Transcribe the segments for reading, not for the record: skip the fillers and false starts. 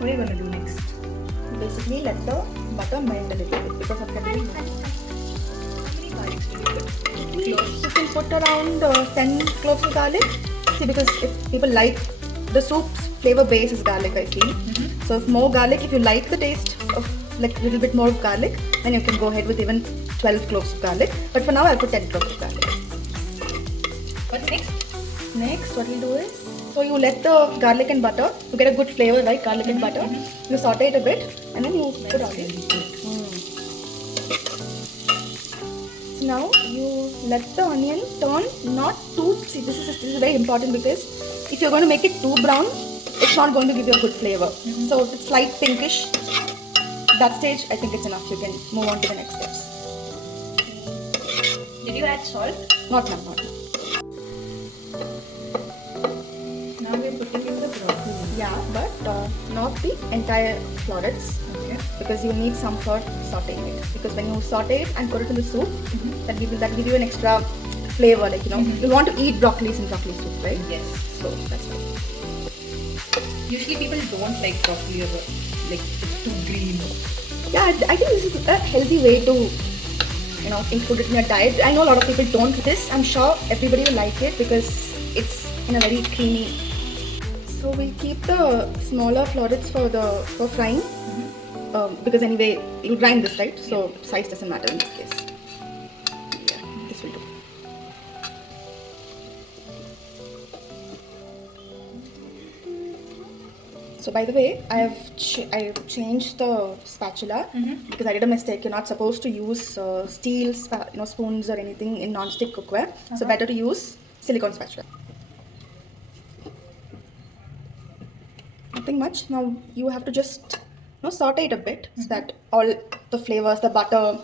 What are you gonna do next? Basically, let the butter melt a little bit because of the How many garlics do you put? You Cloves. can put around 10 cloves of garlic. See, because if people like the soup's flavor base is garlic, I feel. So if more garlic, if you like the taste of like a little bit more of garlic, then you can go ahead with even 12 cloves of garlic. But for now, I'll put 10 cloves of garlic. What's next? Next, what we'll do is, so you let the garlic and butter, you get a good flavor, right? Garlic and butter. You saute it a bit, and then you put on it. So now you let the onion turn not too. See, this is very important because if you're going to make it too brown, it's not going to give you a good flavor. So if it's slight pinkish, that stage I think it's enough. You can move on to the next steps. Did you add salt? Not now, not now. Now we're putting in the broccoli. Yeah, but not the entire florets. Okay. Because you need some for sauteing it. Because when you saute it and put it in the soup, that give you an extra flavor. Like you want to eat broccolis in broccoli soup, right? Yes. So that's why. Usually people don't like broccoli or like it's too green. Yeah, I think this is a healthy way to include it in your diet. I know a lot of people don't do this. I'm sure everybody will like it because it's in a very creamy. So we'll keep the smaller florets for frying. Because anyway you grind this, right? So size doesn't matter in this case. Yeah, this will do. So by the way, I've changed the spatula because I did a mistake. You're not supposed to use steel spoons or anything in non-stick cookware. So better to use silicone spatula. Nothing much. Now you have to just saute it a bit so that all the flavors, the butter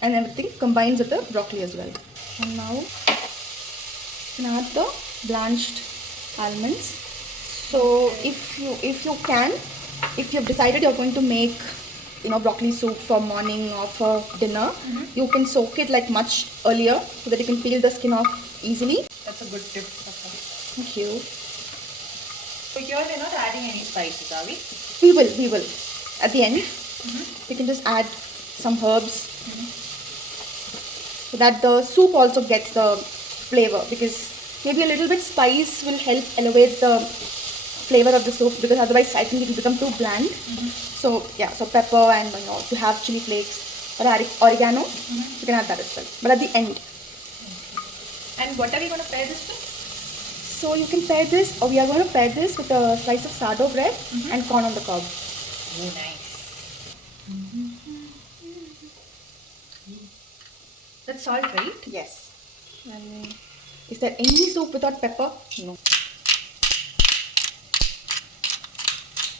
and everything combines with the broccoli as well. And now you can add the blanched almonds. So if you've decided you're going to make broccoli soup for morning or for dinner, you can soak it like much earlier so that you can peel the skin off easily. That's a good tip. Thank you. So here we're not adding any spices, are we? We will. At the end, you can just add some herbs so that the soup also gets the flavor, because maybe a little bit spice will help elevate the flavor of the soup, because otherwise I think it will become too bland. So yeah, so pepper and if you have chili flakes or oregano, you can add that as well. But at the end. And what are we going to pair this with? So you can pair this, or we are going to pair this with a slice of sourdough bread and corn on the cob. Oh, nice. That's salt, right? Yes. And is there any soup without pepper? No.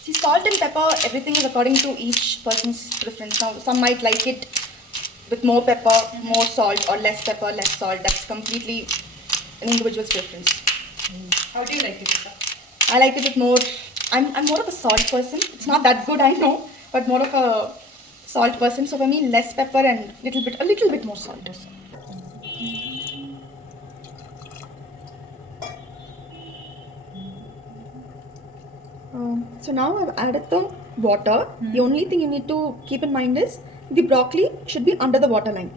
See, salt and pepper, everything is according to each person's preference. Now, some might like it with more pepper, more salt, or less pepper, less salt. That's completely an individual's preference. How do you like it, Vika? I like it with more. I'm more of a salt person. It's not that good, I know, but more of a salt person. So for me, less pepper and a little bit more salt. So now I've added the water. The only thing you need to keep in mind is the broccoli should be under the water line.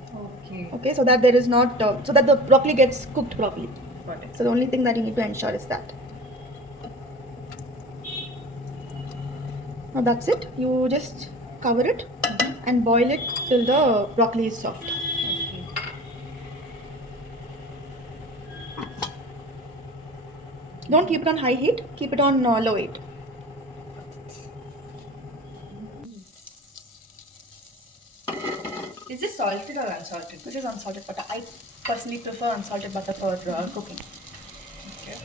Okay. Okay, so that there is not, so that the broccoli gets cooked properly. Got it. So the only thing that you need to ensure is that. Now that's it. You just cover it and boil it till the broccoli is soft. Don't keep it on high heat. Keep it on low heat. Is this salted or unsalted? This is unsalted butter. I personally prefer unsalted butter for cooking. Okay.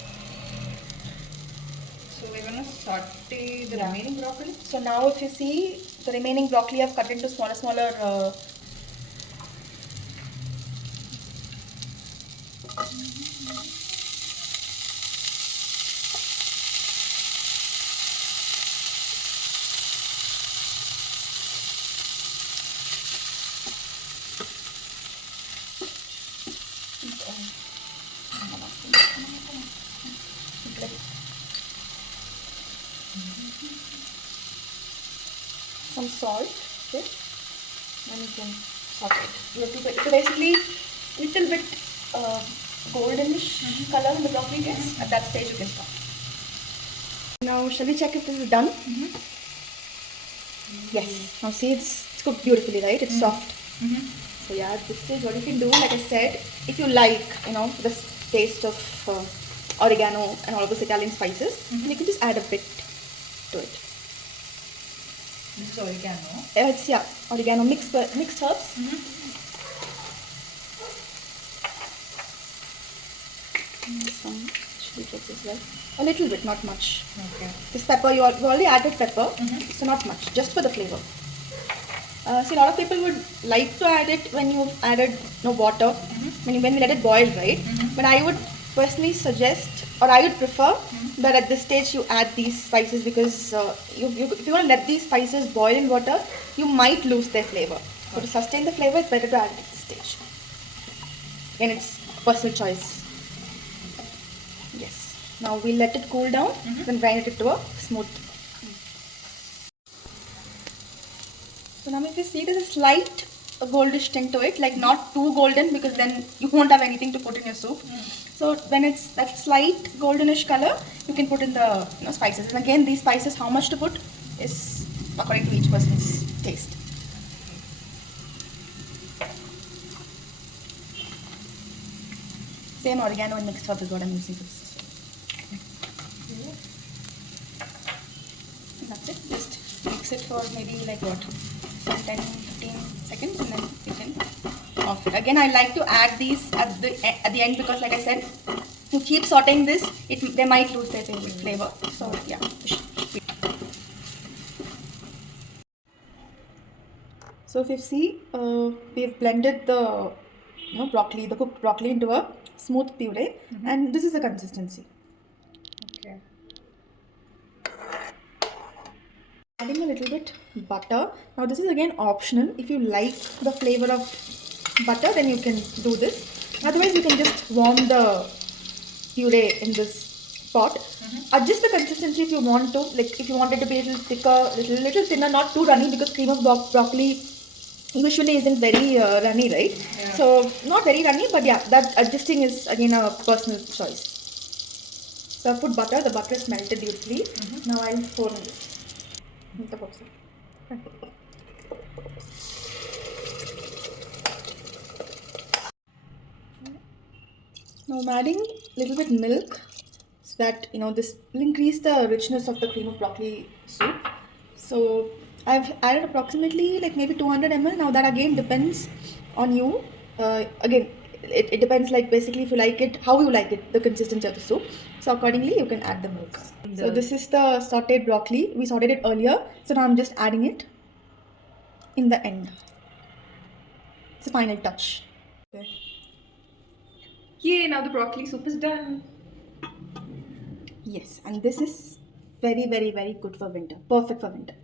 So we're going to saute the remaining broccoli. So now if you see, the remaining broccoli I've cut into smaller some salt. Okay. Then you can saute it. You have to, so basically, little bit goldenish color in the broccoli gets. At that stage, you can stop. Now, shall we check if this is done? Yes. Now see, it's cooked beautifully, right? It's soft. So yeah, at this stage, what you can do, like I said, if you like, the taste of oregano and all of those Italian spices, you can just add a bit to it. This is oregano. It's oregano mixed herbs. Some chili flakes as well. A little bit, not much. Okay. This pepper, you already added pepper, so not much, just for the flavor. See, a lot of people would like to add it when you've added water, when we let it boil, right? But I would personally suggest, or I would prefer, that at this stage you add these spices, because if you want to let these spices boil in water, you might lose their flavor. So to sustain the flavor, it's better to add it at this stage. Again, it's personal choice. Yes. Now we'll let it cool down, then grind it to a smooth. So now if you see, there's a slight goldish tint to it, like not too golden, because then you won't have anything to put in your soup. So when it's that slight goldenish color, you can put in the spices. And again, these spices, how much to put is according to each person's taste. Same oregano and mixed herbs is what I'm using for this. And that's it. Just mix it for maybe like 10-15 seconds, and then you can off it. Again, I like to add these at the end, because like I said, you keep sauteing this, they might lose their flavor. So yeah. So if you see, we've blended the broccoli, the cooked broccoli, into a smooth puree, and this is the consistency. Okay. Adding a little bit butter. Now this is again optional. If you like the flavor of butter, then you can do this. Otherwise, you can just warm the puree in this pot. Adjust the consistency if you want to. Like if you want it to be a little thicker, little thinner, not too runny, because cream of broccoli usually isn't very runny, right? Yeah. So not very runny, but yeah, that adjusting is again a personal choice. So I've put butter. The butter is melted beautifully. Now I'll pour in this. Now I'm adding a little bit milk, so that this will increase the richness of the cream of broccoli soup. So I've added approximately like maybe 200 ml. Now that again depends on you. Again, it depends, like basically if you like it, how you like it, the consistency of the soup. So accordingly you can add the milk. So this is the sauteed broccoli. We sauteed it earlier, so now I'm just adding it in the end. It's a final touch. Okay. Yay, now the broccoli soup is done. Yes, and this is very, very, very good for winter. Perfect for winter.